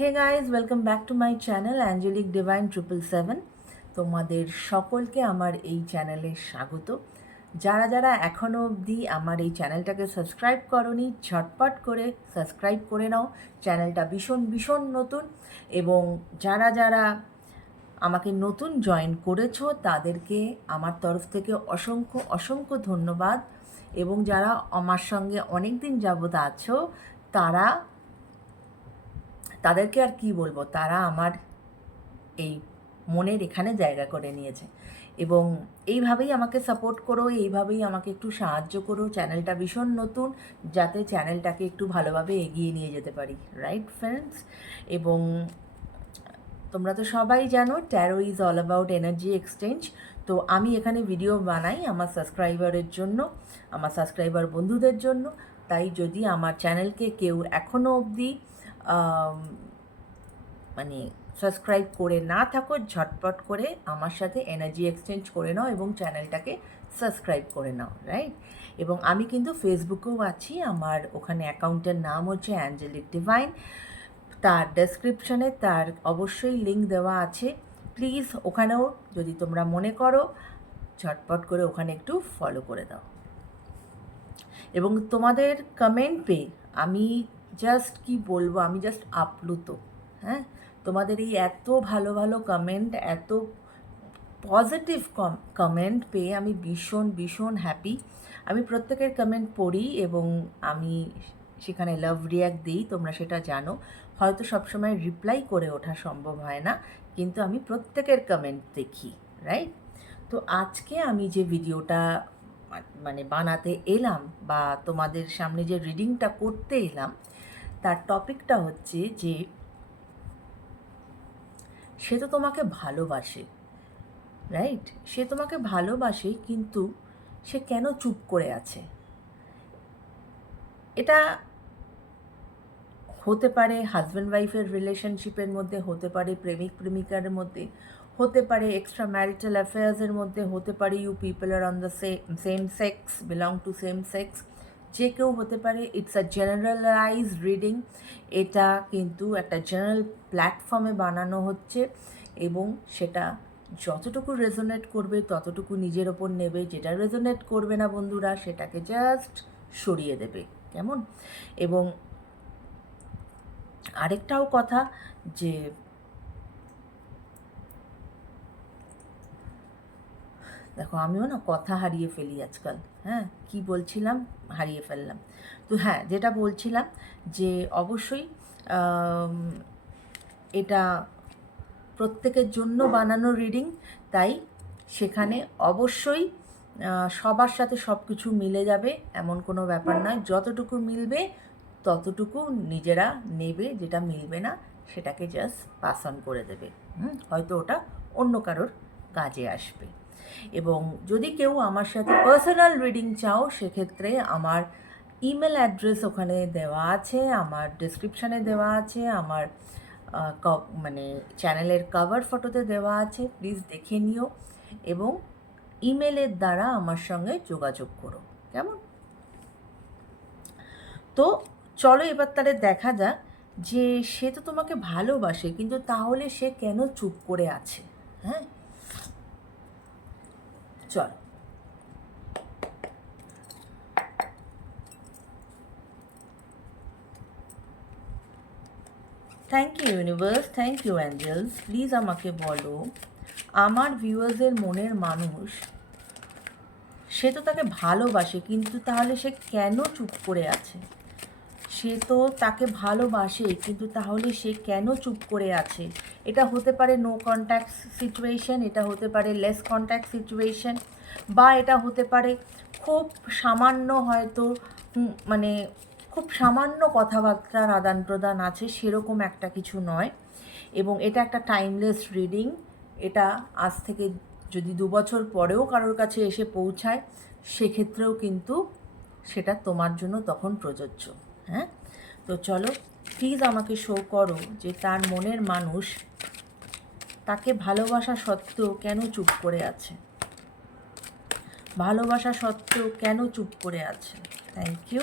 Hey guys, welcome back to my channel angelic divine 777। তোমাদের সকলকে আমার এই চ্যানেলে স্বাগত। যারা যারা এখনও অবধি আমার এই চ্যানেলটাকে সাবস্ক্রাইব করোনি, ঝটপট করে সাবস্ক্রাইব করে নাও। চ্যানেলটা ভীষণ ভীষণ নতুন, এবং যারা যারা আমাকে নতুন জয়েন করেছো তাদেরকে আমার তরফ থেকে অসংখ্য অসংখ্য ধন্যবাদ। এবং যারা আমার সঙ্গে অনেক দিন যাবত আছো তাদেরকে আর কি বলবো, তারা আমার এই মনের এখানে জায়গা করে নিয়েছে। এবং এইভাবেই আমাকে সাপোর্ট করো, এইভাবেই আমাকে একটু সাহায্য করো। চ্যানেলটা ভীষণ নতুন, যাতে চ্যানেলটাকে একটু ভালোভাবে এগিয়ে নিয়ে যেতে পারি, রাইট ফ্রেন্ডস? এবং তোমরা তো সবাই জানো taro is all about energy exchange. তো আমি এখানে ভিডিও বানাই আমার সাবস্ক্রাইবারের জন্য, আমার সাবস্ক্রাইবার বন্ধুদের জন্য। তাই যদি আমার চ্যানেলকে কেউ এখনও অবধি মানে সাবস্ক্রাইব করে না থাকো, ঝটপট করে আমার সাথে এনার্জি এক্সচেঞ্জ করে নাও এবং চ্যানেলটাকে সাবস্ক্রাইব করে নাও, রাইট? এবং আমি কিন্তু ফেসবুকেও আছি, আমার ওখানে অ্যাকাউন্টের নাম হচ্ছে অ্যাঞ্জেলিক ডিভাইন। তার ডেসক্রিপশানে তার অবশ্যই লিঙ্ক দেওয়া আছে। প্লিজ ওখানেও যদি তোমরা মনে করো, ঝটপট করে ওখানে একটু ফলো করে দাও। এবং তোমাদের কমেন্ট পেয়ে আমি জাস্ট কি বলবো, আমি জাস্ট আপ্লুত। হ্যাঁ, তোমাদের এই এত ভালো ভালো কমেন্ট, এত পজিটিভ কমেন্ট পেয়ে আমি ভীষণ ভীষণ হ্যাপি। আমি প্রত্যেকের কমেন্ট পড়ি এবং আমি সেখানে লাভ রিয়াক্ট দিই, তোমরা সেটা জানো। হয়তো সবসময় রিপ্লাই করে ওঠা সম্ভব হয় না, কিন্তু আমি প্রত্যেকের কমেন্ট দেখি, রাইট? তো আজকে আমি যে ভিডিওটা মানে বানাতে এলাম, বা তোমাদের সামনে যে রিডিংটা করতে এলাম, তার টপিকটা হচ্ছে যে সে তো তোমাকে ভালোবাসে, রাইট? সে তোমাকে ভালোবাসে, কিন্তু সে কেন চুপ করে আছে? এটা হতে পারে হাজব্যান্ড ওয়াইফের রিলেশনশিপের মধ্যে, হতে পারে প্রেমিক প্রেমিকার মধ্যে, হতে পারে এক্সট্রা ম্যারিটাল অ্যাফেয়ার্সের মধ্যে, হতে পারে you people are on the same sex, belong to same sex, যে কেউ হতে পারে। It's a generalize reading. এটা কিন্তু একটা জেনারেল প্ল্যাটফর্মে বানানো হচ্ছে, এবং সেটা যতটুকু রেজোনেট করবে ততটুকু নিজের ওপর নেবে। যেটা রেজোনেট করবে না বন্ধুরা, সেটাকে জাস্ট সরিয়ে দেবে, কেমন? এবং আরেকটাও কথা, যে দেখো আমিও না কথা হারিয়ে ফেলি আজকাল। হ্যাঁ, কি বলছিলাম, হারিয়ে ফেললাম। তো হ্যাঁ, যেটা বলছিলাম যে অবশ্যই এটা প্রত্যেকের জন্য বানানো রিডিং, তাই সেখানে অবশ্যই সবার সাথে সব কিছু মিলে যাবে এমন কোনো ব্যাপার নয়। যতটুকু মিলবে ততটুকু নিজেরা নেবে, যেটা মিলবে না সেটাকে জাস্ট পাস অন করে দেবে। হয়তো ওটা অন্য কারোর কাজে আসবে। এবং যদি কেউ আমার সাথে পার্সোনাল রিডিং চাও, সেক্ষেত্রে আমার ইমেল অ্যাড্রেস ওখানে দেওয়া আছে, আমার ডিসক্রিপশানে দেওয়া আছে, আমার মানে চ্যানেলের কভার ফটোতে দেওয়া আছে। প্লিজ দেখে নিও এবং ইমেলের দ্বারা আমার সঙ্গে যোগাযোগ করো, কেমন? তো চলো এবার তাহলে দেখা যাক যে সে তো তোমাকে ভালোবাসে, কিন্তু তাহলে সে কেন চুপ করে আছে। হ্যাঁ, চল। Thank you universe, thank you angels. Please আমাকে বলো, আমার ভিউয়ার্সের মনের মানুষ, সে তো তাকে ভালোবাসে, কিন্তু তাহলে সে কেন চুপ করে আছে? সে তো তাকে ভালোবাসে, কিন্তু তাহলে সে কেন চুপ করে আছে? এটা হতে পারে নো কন্ট্যাক্ট সিচুয়েশন, এটা হতে পারে লেস কন্ট্যাক্ট সিচুয়েশন, বা এটা হতে পারে খুব সামান্য, হয়তো মানে খুব সামান্য কথাবার্তার আদান প্রদান আছে, সেরকম একটা কিছু নয়। এবং এটা একটা টাইমলেস রিডিং। এটা আজ থেকে যদি 2 বছর পরেও কারোর কাছে এসে পৌঁছায়, সেক্ষেত্রেও কিন্তু সেটা তোমার জন্য তখন প্রযোজ্য। হ্যাঁ, তো চলো প্লিজ আমাকে শো করো যে তার মনের মানুষ তাকে ভালোবাসা সত্ত্বেও কেন চুপ করে আছে, ভালোবাসা সত্ত্বেও কেন চুপ করে আছে। Thank you.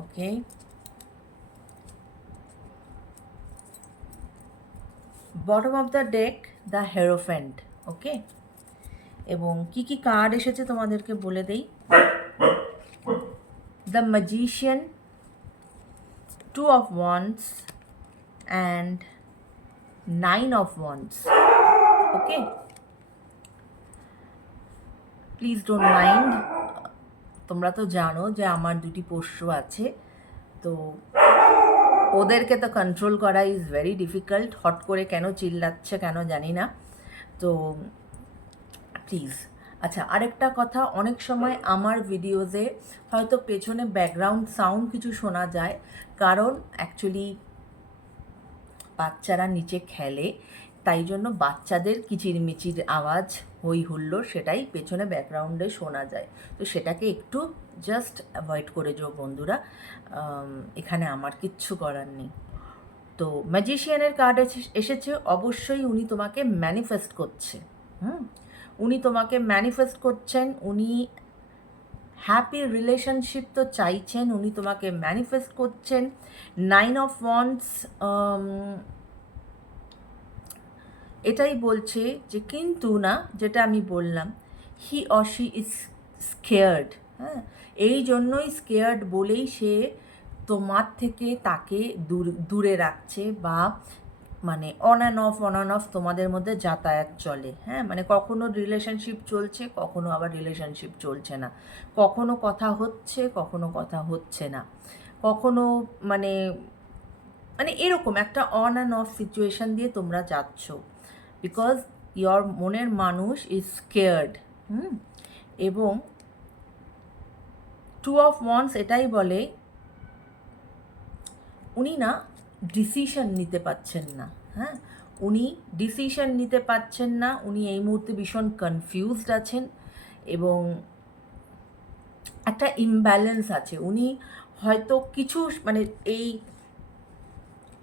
Okay, bottom of the deck the hierophant. Okay, এবং কি কি কার্ড এসেছে তোমাদেরকে বলে দেই। The magician, two of wands and nine of wands. Okay, please don't mind. তোমরা তো জানো যে আমার দুটি পোষ্য আছে, তো ওদেরকে তো কন্ট্রোল করা ইজ ভেরি ডিফিকাল্ট। হট করে কেন চিল্লাচ্ছে কেন জানি না, তো প্লিজ। আচ্ছা, আরেকটা কথা, অনেক সময় আমার ভিডিওতে হয়তো পেছনে ব্যাকগ্রাউন্ড সাউন্ড কিছু শোনা যায়, কারণ অ্যাকচুয়ালি বাচ্চারা নিচে খেলে, তাই জন্য বাচ্চাদের কিচিরমিচির আওয়াজ, হই হুল্লোড়, সেটাই পেছনে ব্যাকগ্রাউন্ডে শোনা যায়। তো সেটাকে একটু জাস্ট অ্যাভয়েড করে যাও বন্ধুরা, এখানে আমার কিচ্ছু করার নেই। তো ম্যাজিশিয়ানের কার্ড এসেছে, অবশ্যই উনি তোমাকে ম্যানিফেস্ট করছে। উনি তোমাকে ম্যানিফেস্ট করছেন, উনি হ্যাপি রিলেশনশিপ তো চাইছেন, উনি তোমাকে ম্যানিফেস্ট করছেন। নাইন অফ ওয়ান্ডস এটাই বলছে যে কিন্তু না, যেটা আমি বললাম, he or she is scared. হ্যাঁ, এই জন্যই স্কেয়ার্ড বলেই সে তোমার থেকে তাকে দূরে রাখছে, বা মানে অন অ্যান্ড অফ তোমাদের মধ্যে যাতায়াত চলে। হ্যাঁ, মানে কখনো রিলেশনশিপ চলছে, কখনো আবার রিলেশনশিপ চলছে না, কখনো কথা হচ্ছে, কখনো কথা হচ্ছে না, কখনো মানে মানে এরকম একটা অন অ্যান্ড অফ সিচুয়েশান দিয়ে তোমরা যাচ্ছ, বিকজ ইয়র মনের মানুষ ইজ স্কেয়ার্ড। এবং টু অফ ওয়ান্ডস এটাই বলে উনি না ডিসিশন নিতে পারছেন না। হ্যাঁ, উনি ডিসিশন নিতে পারছেন না, উনি এই মুহূর্তে ভীষণ কনফিউজড আছেন, এবং একটা ইমব্যালেন্স আছে। উনি হয়তো কিছু মানে এই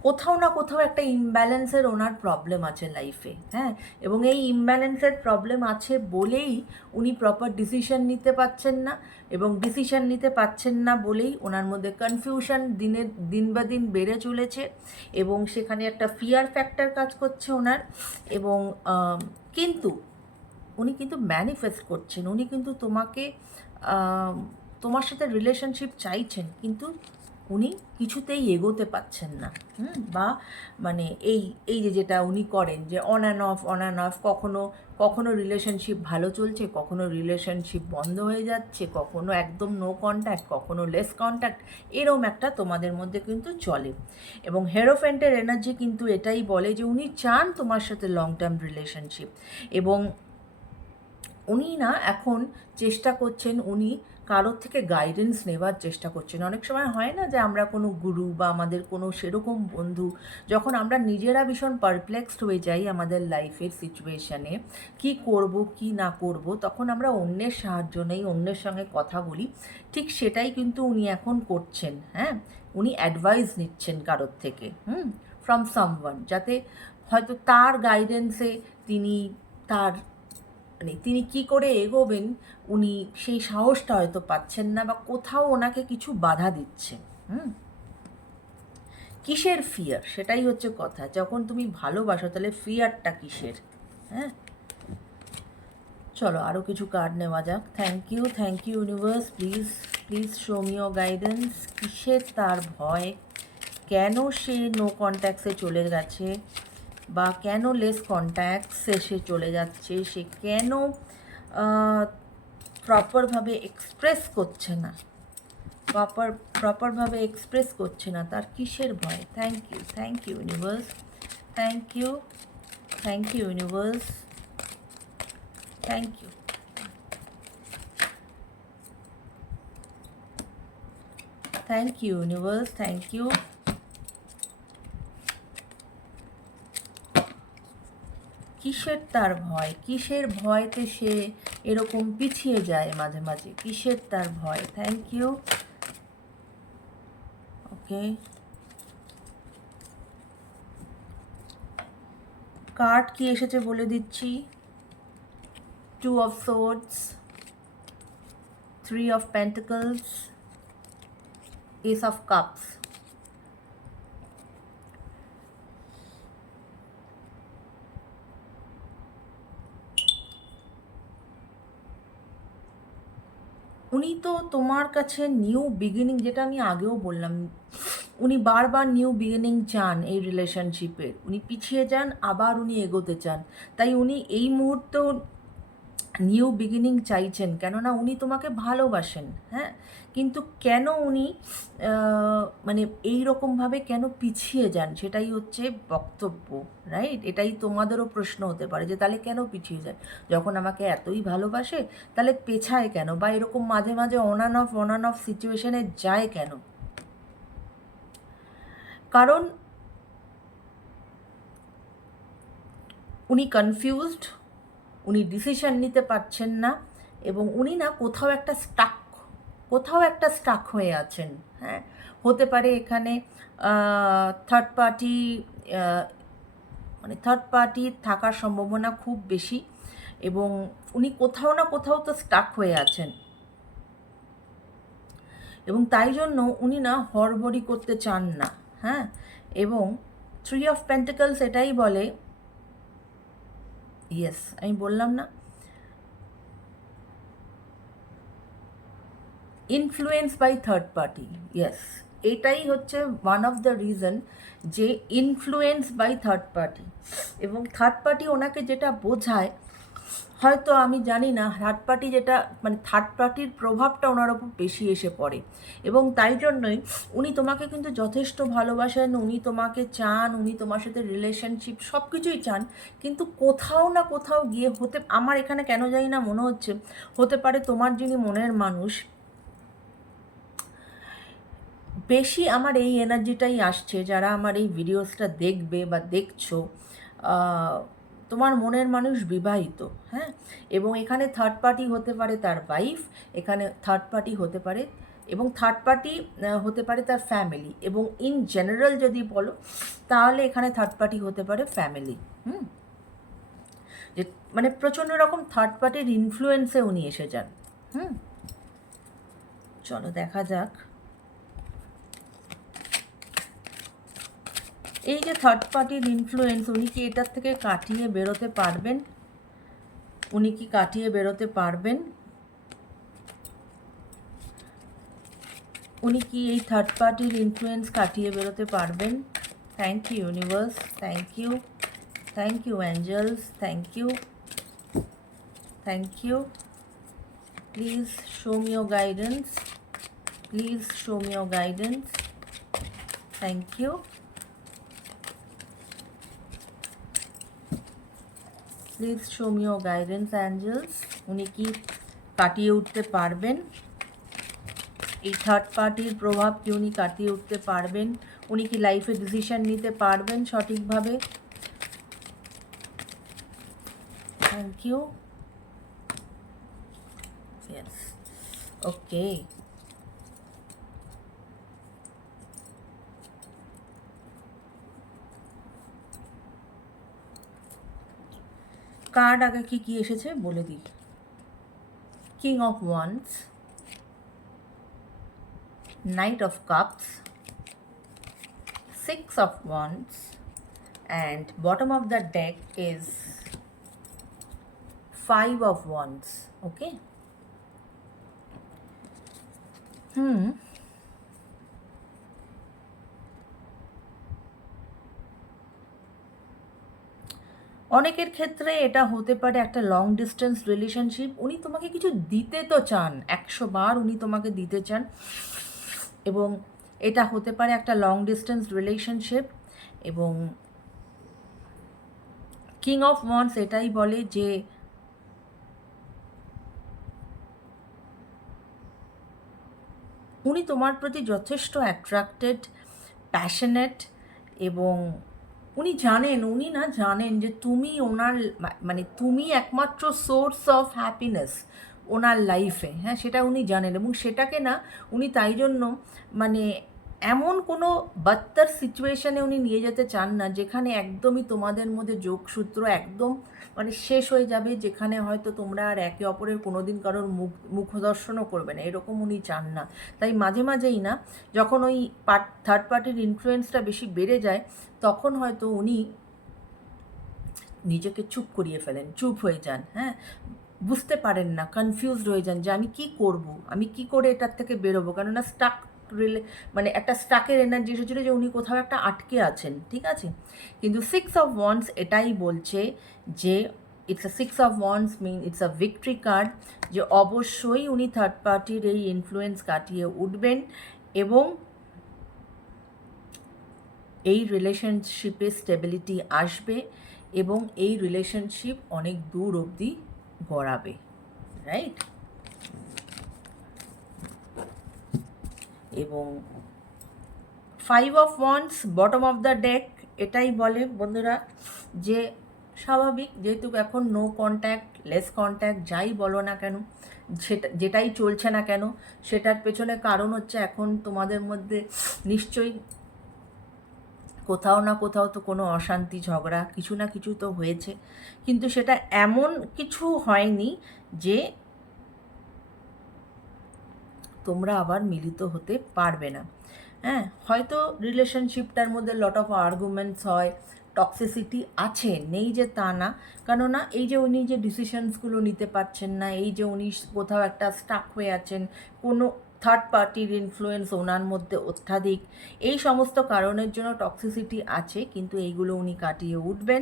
কোথাও না কোথাও একটা ইমব্যালেন্সের ওনার প্রবলেম আছে লাইফে। হ্যাঁ, এবং এই ইমব্যালেন্সের প্রবলেম আছে বলেই উনি প্রপার ডিসিশন নিতে পারছেন না, এবং ডিসিশন নিতে পারছেন না বলেই ওনার মধ্যে কনফিউশন দিন বা দিন বেড়ে চলেছে, এবং সেখানে একটা ফিয়ার ফ্যাক্টর কাজ করছে ওনার। এবং কিন্তু উনি কিন্তু ম্যানিফেস্ট করছেন, উনি কিন্তু তোমাকে তোমার সাথে রিলেশনশিপ চাইছেন, কিন্তু উনি কিছুতেই এগোতে পাচ্ছেন না। বা মানে এই যেটা উনি করেন, যে অন অ্যান্ড অফ, কখনো রিলেশনশিপ ভালো চলছে, কখনো রিলেশনশিপ বন্ধ হয়ে যাচ্ছে, কখনো একদম নো কন্ট্যাক্ট, কখনো লেস কন্ট্যাক্ট, এরম একটা তোমাদের মধ্যে কিন্তু চলে। এবং হেরোফ্যান্টের এনার্জি কিন্তু এটাই বলে যে উনি চান তোমার সাথে লং টার্ম রিলেশনশিপ, এবং উনি না এখন চেষ্টা করছেন, উনি কারোর থেকে গাইডেন্স নেবার চেষ্টা করছেন। অনেক সময় হয় না যে আমরা কোনো গুরু বা আমাদের কোনো সেরকম বন্ধু, যখন আমরা নিজেরা ভীষণ পারপ্লেক্সড হয়ে যাই আমাদের লাইফের সিচুয়েশানে, কি করব কি না করব, তখন আমরা অন্যের সাহায্য নেই, অন্যের সঙ্গে কথা বলি। ঠিক সেটাই কিন্তু উনি এখন করছেন। হ্যাঁ, উনি অ্যাডভাইস নিচ্ছেন কারোর থেকে, ফ্রম সামওয়ান, যাতে হয়তো তার গাইডেন্সে তিনি তার মানে তিনি কী করে এগোবেন, উনি সেই সাহসটা হয়তো পাচ্ছেন না, বা কোথাও ওনাকে কিছু বাধা দিচ্ছে। কিসের ফিয়ার, সেটাই হচ্ছে কথা। যখন তুমি ভালোবাসো তাহলে ফিয়ারটা কিসের? হ্যাঁ, চলো আরও কিছু কার্ড নেওয়া যাক। Thank you universe, please show me your guidance. কিসের তার ভয়, কেন সে নো কন্ট্যাক্টসে চলে গেছে, বা কেন লেস কন্ট্যাক্টসে সে চলে যাচ্ছে, সে কেন প্রপারভাবে এক্সপ্রেস করছে না, প্রপারভাবে এক্সপ্রেস করছে না, তার কিসের ভয়? Thank you universe, thank you universe, thank you. Thank you universe, thank you. কিসের তার ভয়, কিসের ভয়তে সে এরকম পিছিয়ে যায় মাঝে মাঝে, কিসের তার ভয়? Thank you. ওকে, কার্ড কি এসেছে বলে দিচ্ছি। Two of swords, three of pentacles, ace of cups. উনি তো তোমার কাছে নিউ বিগিনিং, যেটা আমি আগেও বললাম, উনি বারবার নিউ বিগিনিং চান এই রিলেশনশিপে, উনি পিছিয়ে যান আবার উনি এগোতে চান, তাই উনি এই মুহূর্তেও নিউ বিগিনিং চাইছেন, কেননা উনি তোমাকে ভালোবাসেন। হ্যাঁ, কিন্তু কেন উনি মানে এই রকমভাবে কেন পিছিয়ে যান, সেটাই হচ্ছে বক্তব্য, রাইট? এটাই তোমাদেরও প্রশ্ন হতে পারে যে তাহলে কেন পিছিয়ে যায়, যখন আমাকে এতই ভালোবাসে তাহলে পেছায় কেন, বা এরকম মাঝে মাঝে অন অ্যান্ড অফ সিচুয়েশনে যায় কেন? কারণ উনি কনফিউজড, উনি ডিসিশন নিতে পারছেন না, এবং উনি না কোথাও একটা স্টাক হয়ে আছেন। হ্যাঁ, হতে পারে এখানে থার্ড পার্টি, মানে থার্ড পার্টি থাকার সম্ভাবনা খুব বেশি, এবং উনি কোথাও না কোথাও তো স্টাক হয়ে আছেন, এবং তাই জন্য উনি না হড়বড়ি করতে চান না। হ্যাঁ, এবং 3 অফ পেন্টিকলস এটাই বলে, ইয়েস আমি বললাম না, influence by third party, yes, এটাই হচ্ছে ওয়ান অফ দ্য রিজন যে ইনফ্লুয়েন্স বাই থার্ড পার্টি। এবং থার্ড পার্টি ওনাকে যেটা বোঝায়, হয়তো আমি জানি না, থার্ড পার্টি যেটা মানে থার্ড পার্টির প্রভাবটা ওনার ওপর বেশি এসে পড়ে, এবং তাই জন্যই উনি তোমাকে কিন্তু যথেষ্ট ভালোবাসেন, উনি তোমাকে চান, উনি তোমার সাথে রিলেশনশিপ সব কিছুই চান, কিন্তু কোথাও না কোথাও গিয়ে আমার এখানে কেন জানি না মনে হতে পারে তোমার যিনি মনের মানুষ, বেশি আমার এই এনার্জিটাই আসছে, যারা আমার এই ভিডিওসটা দেখবে বা দেখছো, তোমার মনের মানুষ বিবাহিত। হ্যাঁ, এবং এখানে থার্ড পার্টি হতে পারে তার ওয়াইফ, এখানে থার্ড পার্টি হতে পারে, এবং থার্ড পার্টি হতে পারে তার ফ্যামিলি, এবং ইন জেনারেল যদি বলো তাহলে এখানে থার্ড পার্টি হতে পারে ফ্যামিলি। যে মানে প্রচণ্ড রকম থার্ড পার্টির ইনফ্লুয়েন্সে উনি এসে যান। চলো দেখা যাক। এই যে থার্ড পার্টির ইনফ্লুয়েন্স, উনি কি এটার থেকে কাটিয়ে বেরোতে পারবেন? উনি কি কাটিয়ে বেরোতে পারবেন? উনি কি এই থার্ড পার্টির ইনফ্লুয়েন্স কাটিয়ে বেরোতে পারবেন? Thank you universe, thank you angels, thank you. Please show me your guidance, please show me your guidance, thank you. Please show me your guidance angels. উনি কি কাটিয়ে উঠতে পারবেন? এই থার্ড পার্টির প্রভাব কি উনি কাটিয়ে উঠতে পারবেন? উনি কি লাইফে ডিসিশন নিতে পারবেন সঠিকভাবে? Thank you. Yes, okay. Card আগে কি এসেছে বলে দিই। King of wands, Knight of Cups, 6 of Wands, and bottom of the deck is 5 of Wands. Okay. অনেকের ক্ষেত্রে এটা হতে পারে একটা লং ডিস্টেন্স রিলেশনশিপ। উনি তোমাকে কিছু দিতে তো চান, 100 বার উনি তোমাকে দিতে চান, এবং এটা হতে পারে একটা লং ডিস্টেন্স রিলেশনশিপ। এবং কিং অফ ওয়ান্স এটাই বলে যে উনি তোমার প্রতি যথেষ্ট অ্যাট্রাক্টেড, প্যাশনেট, এবং উনি জানেন যে তুমি ওনার মানে তুমি একমাত্র সোর্স অফ হ্যাপিনেস ওনার লাইফে। হ্যাঁ, সেটা উনি জানেন, এবং সেটাকে না উনি তাই জন্য মানে এমন কোনো বাত্তার সিচুয়েশানে উনি নিয়ে যেতে চান না যেখানে একদমই তোমাদের মধ্যে যোগসূত্র একদম মানে শেষ হয়ে যাবে, যেখানে হয়তো তোমরা আর একে অপরের কোনো দিন কারোর মুখদর্শনও করবে না, এরকম উনি চান না। তাই মাঝে মাঝেই না, যখন ওই থার্ড পার্টির ইনফ্লুয়েন্সটা বেশি বেড়ে যায়, তখন হয়তো উনি নিজেকে চুপ করিয়ে ফেলেন, চুপ হয়ে যান। হ্যাঁ, বুঝতে পারেন না, কনফিউজড হয়ে যান যে আমি কি করব, আমি কি করে এটার থেকে বেরোবো, কেননা স্টাক মানে একটা স্টাকের এনার্জি এসেছিলো যে উনি কোথাও একটা আটকে আছেন, ঠিক আছে। কিন্তু 6 of Wands এটাই বলছে যে it's a 6 of Wands mean it's a victory card, যে অবশ্যই উনি থার্ড পার্টির এই ইনফ্লুয়েন্স কাটিয়ে উঠবেন এবং এই রিলেশনশিপে স্টেবিলিটি আসবে এবং এই রিলেশনশিপ অনেক দূর অবধি গড়াবে, রাইট। এবং 5 of Wands bottom of the day এটাই বলে বন্ধুরা যে স্বাভাবিক, যেহেতু এখন নো কন্ট্যাক্ট, লেস কন্ট্যাক্ট, যাই বলো না কেন, যেটাই চলছে না কেন, সেটার পেছনে কারণ হচ্ছে এখন তোমাদের মধ্যে নিশ্চয়ই কোথাও না কোথাও তো কোনো অশান্তি, ঝগড়া, কিছু না কিছু তো হয়েছে, কিন্তু সেটা এমন কিছু হয়নি যে তোমরা আবার মিলিত হতে পারবে না। হ্যাঁ, হয়তো রিলেশনশিপটার মধ্যে লট অফ আর্গুমেন্টস হয়, টক্সিসিটি আছে, নেই যে তা না, কেননা এই যে উনি যে ডিসিশনসগুলো নিতে পারছেন না, এই যে উনি কোথাও একটা স্টাক হয়ে আছেন, কোনো থার্ড পার্টির ইনফ্লুয়েন্স ওনার মধ্যে অত্যাধিক, এই সমস্ত কারণের জন্য টক্সিসিটি আছে, কিন্তু এইগুলো উনি কাটিয়ে উঠবেন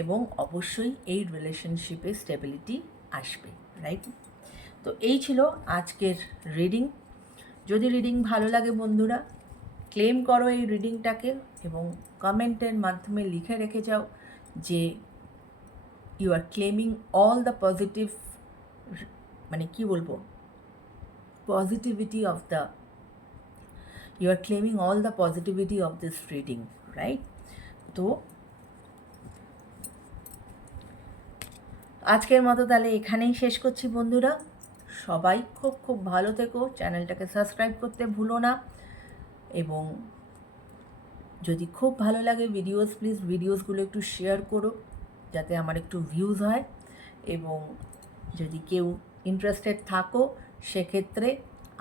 এবং অবশ্যই এই রিলেশনশিপে স্টেবিলিটি আসবে, রাইট। তো এই ছিল আজকের রিডিং। যদি রিডিং ভালো লাগে বন্ধুরা, ক্লেম করো এই রিডিংটাকে এবং কমেন্টের মাধ্যমে লিখে রেখে যাও যে you are claiming all the positive, মানে কি বলবো, positivity of the, you are claiming all the positivity of this reading, right. তো আজকের মতো তাহলে এখানেই শেষ করছি বন্ধুরা। সবাই খুব খুব ভালো থেকো, চ্যানেলটাকে সাবস্ক্রাইব করতে ভুলো না এবং যদি খুব ভালো লাগে প্লিজ ভিডিওসগুলো একটু শেয়ার করো যাতে আমার একটু ভিউজ হয়, এবং যদি কেউ ইন্টারেস্টেড থাকো সেক্ষেত্রে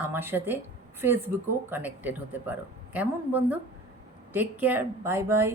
আমার সাথে ফেসবুকেও কানেক্টেড হতে পারো। কেমন বন্ধু? Take care, bye by.